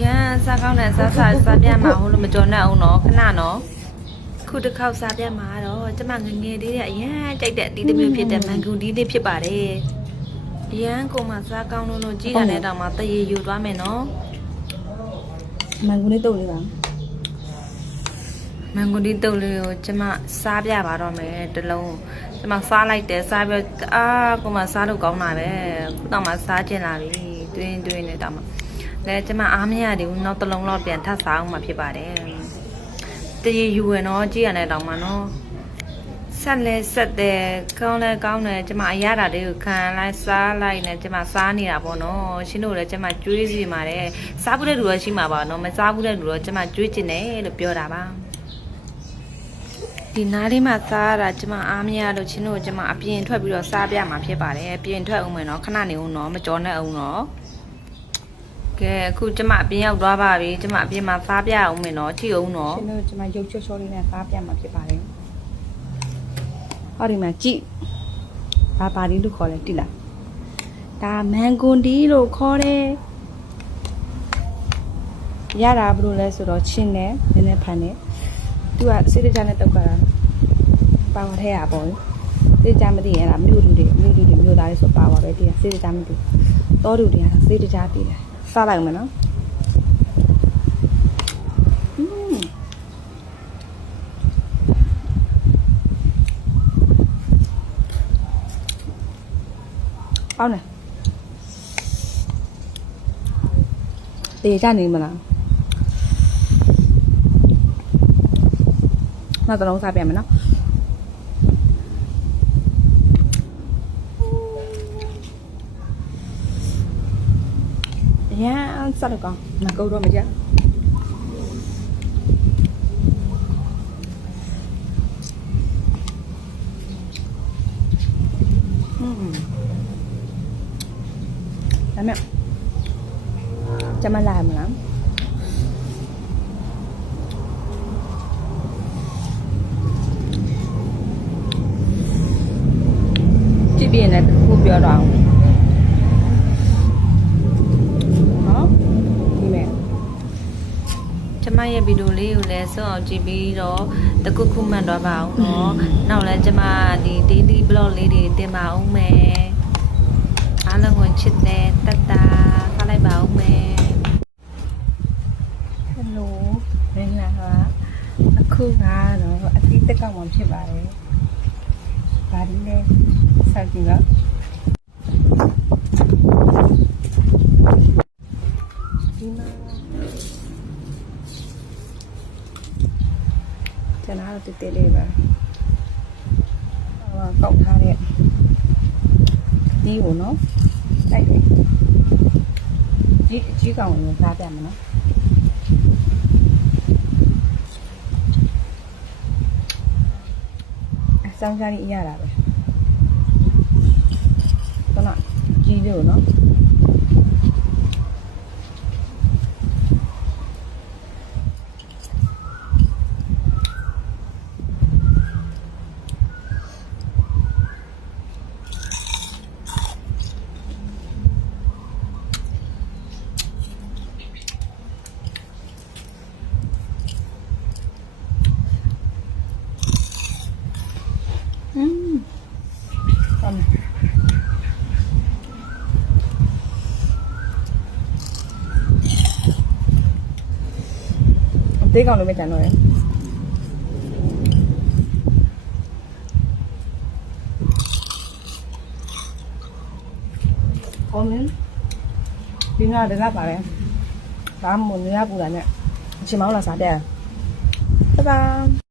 စားကောင်းတဲ့စားပြမှာဟိုလိုမကြော်နဲ့အောင်တော့ခဏနော်ခုတစ်ခေါက်စားပြမှာတော့ကျမငငယ်လေးတဲ့အရန်ကြိုက်တဲ့အတီးတစ်မျိုးဖြစ်တဲ့မန်ဂူတီးလေးဖြစ်ပါတယ်အရန်ကိုမှစားကောင်းလို့ကြီးတာနဲ့တောင်မှတရေယူသွားမယ်နော်မန်ဂူလေးတုပ်လေးပါမန်ဂူတီးတုပ်လေးကိုကျမစားပြပါတော့မယ်တလုံးကျမစားလိုက်တယ်စားပြကိုမှစားလို့ကောင်းတာပဲခုတော့မှစားကျင်လာပြီတွင်းနေတော့မှလဲကျမအားမရသေးဘူးနောက်တစ်လုံးတော့ပြန်ထပ်စားအောင်မှဖြစ်ပါတယ်တရေယူရနော်ကြည့်ရတဲ့တောင်မှနော်ဆက်လဲဆက်တယ်ကောင်းလဲကောင်းတယ်ကျမအရတာလေးကိုခံလိုက်စားလိုက်နဲ့ကျမစားနေတာပေါ့နော်ရှင်တို့လည်းကျမကျွေးစီပါတယ်စားဘူးတဲ့လူတော့ရှိမှာပါနော်မစားဘူးတဲ့လူတော့ကျမကျွေးကျင်တယ်လို့ပြောတာပါဒီနားလေးမှာစားရတာကျမအားမရလို့ရှင်တို့ကျမအပြင်ထွက်ပြီးတော့စားပြမှာဖြစ်ပါတယ်အပြင်ထွက်အောင်မယ်နော်ခဏနေအောင်နော်မကြောနဲ့အောင်နော်ကဲအခုကျမအပြင်ရောက်သွားပါပြီကျမအပြင်မှာစားပြအောင်မယ်နော်ကြည့်အောင်နော်ရှင်တို့ကျမရုပ်ချောချောလေးနဲ့စားပြမှာဖြစ်ပါတယ်ဟောဒီမှာကြည့်ဘာလေးလို့ခေါ်လဲတိလားဒါမန်ဂွန်ဒီလို့ခေါ်တယ်ရတာဘယ်လိုလဲဆိုတော့ချင်းနဲ့နည်းနည်းဖန်နေသူကစိတ်တကြနဲ့တောက်ကြတာပါဝါထဲရပေါ့စိတ်ကြမသိရင်အဲ့ဒါမြို့လူတွေမြို့သားတွေဆိုပါဝါပဲတည်စိတ်တကြမသိတောလူတွေကစိတ်တကြတည်တယ်စားလိုက်မယ်နော်အောင်တယ်တေးကြနေမလားနောက်တစ်လုံးစားပြမယ်နော်ရမ်းစားတော့ကောင်းမကုတ်တော့မကြဒါမဲ့ကျမလာမလားကြည့်ပြရင်လည်းခုပြောတော့အောင်နော်ဒီမဲ့ကျမရဲ့ဗီဒီယိုလေးကိုလည်းဆုံးအောင်ကြည့်ပြီးတော့တခုခုမှတ်တော့ပါအောင်နော်နောက်လည်းကျမဒီ daily blog လေးတွေတင်ပါအောင်မယ်အားလုံးကိုချစ်တဲ့တတထားလိုက်ပါဦးမယ်ဟယ်လိုမင်္ဂလာပါအခုကတော့အတိတ်တကောင်မှဖြစ်ပါတယ်ဘာဒီလဲဆောက်ကြည့်တော့ဒီမှာကျွန်တော်တို့တေးလေးပါကောက်ထားတဲ့ဒီကိုနော်တိုက်တယ်ကြီးကောင်ကိုစားပြမယ်နော်အဆောင်စားရရတာပဲတော့ကြီးလို့နော်တေးကောင်လေးမကြံတော့ရအောင်မင်းဒီနာတလားပါတယ်ဒါမှမဟုတ်နေရပူတာနဲ့အချိန်မောင်းလာစားတဲ့拜拜